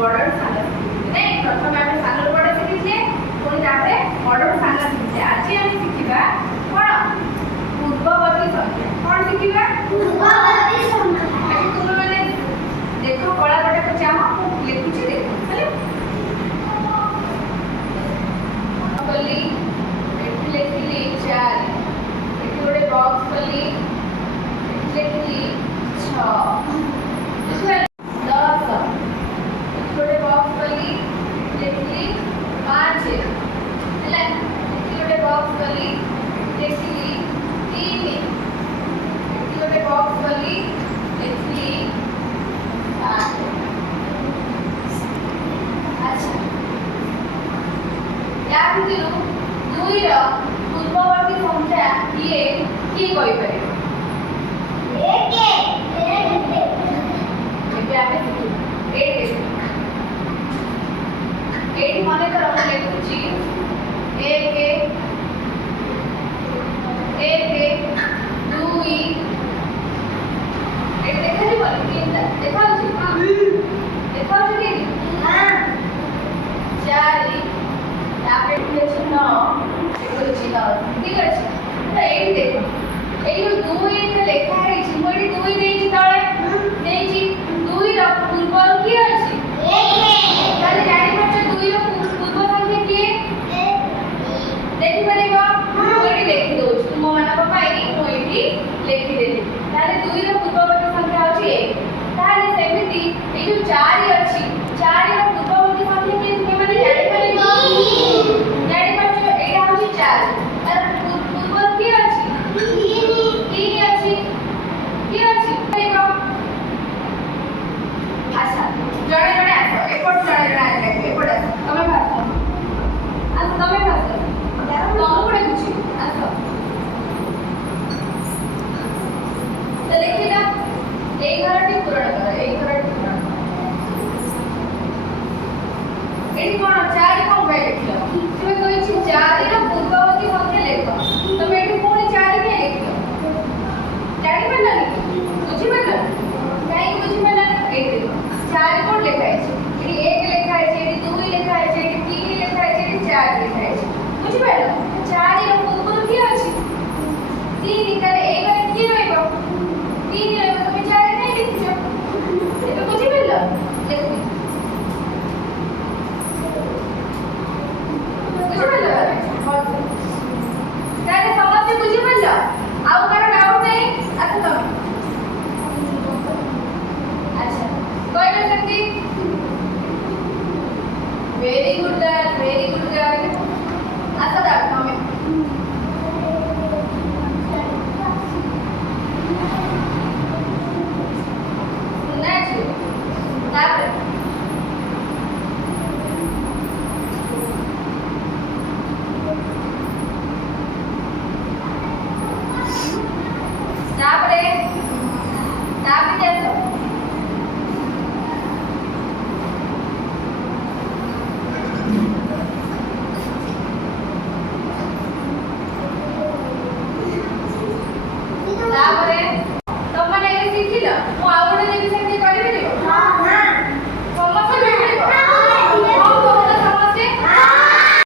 border साला नहीं प्रथम आमे साला बॉर्डर शिखिले पुणी तापरे बॉर्डर साला शिखिले आज आमे शिखिबा कोन पूर्ववर्ती संख्या कोन शिखिबा पूर्ववर्ती संख्या आज तुम माने देखो कला बटा को चाहो लिखुची देखो खाली कली एठी लिखिली 4 एठी गोटे बॉक्स कली एठी लिखिली 6 इसमें 10 छोटे बॉक्स वाली लिखली 5 है छोटे बॉक्स वाली लिखली 3 छोटे बॉक्स वाली लिखली 7 अच्छा या भितर 2 ର ପୂର୍ବବର୍ତ୍ତୀ ସଂଖ୍ୟା କିଏ କିଏ କହିପାରିବ 1 ଏବେ ଆମେ ଶିଖିବୁ 1 एटी मने कर हम लिखुची 1 2 एटी देखली बोली तीनटा देखाउची देखाउची कि हां 4 तापे लिखुची 9 लिखुची 10 ठीक अछि तो एटी देखो एई 2 एते लेखा है छि मोडी 2 देछि तळे देछि 2 ର पूर्व की अछि 1 ताले जानि पछ 2 ର पूर्व संख्या की देखि परिबो मोडी लिखि दो तुम मानक पाई मो एठी लिखि देली ताले 2 ର पूर्ववर्ती संख्या अछि 1 ताले सेमिति ए जो 4 अछि 4 ର पूर्ववर्ती संख्या की तुम माने जानि परिबो जानि पछ एटा अछि 4 तार पूर्व की अछि 3 अछि की अछि परिबो अच्छा जणे जणे आसो एपट जणे जणे आसो एपट आसो तमे भासो आसो तमे भासो तमु पडे कुछ आसो तो देखिला এই ঘরটি পূরণ করো এই ঘরটি পূরণ এটি কোন 4 কোন পাই লিখলো তুমি কইছি 4 ର ପୂର୍ବବର୍ତ୍ତୀ ସଂଖ୍ୟା ଲେଖ ତମେ ଏଠି ପୁଣି 4 কে লিখলো জানি পারলা বুঝি পারলা কাই বুঝি পারলা এই দেখো 4 কোন লেখা আছে এটি 1 লেখা আছে এটি 2 লেখা আছে এটি 3 লেখা আছে এটি 4 লেখা আছে বুঝি পারলা 4 ର ପୂର୍ବରୁ কি ଅଛି 3 তারে এই ঘরে কি রইব 3 রইব তুমি 4 কাই লিখছো এটা বুঝি পারলা দেখো বুঝি পারলা তাহলে সমস্ত বুঝি পারলা ଆଉ কারো ডাউট নাই আচ্ছা তুমি अच्छा कोई ना सकती वेरी गुड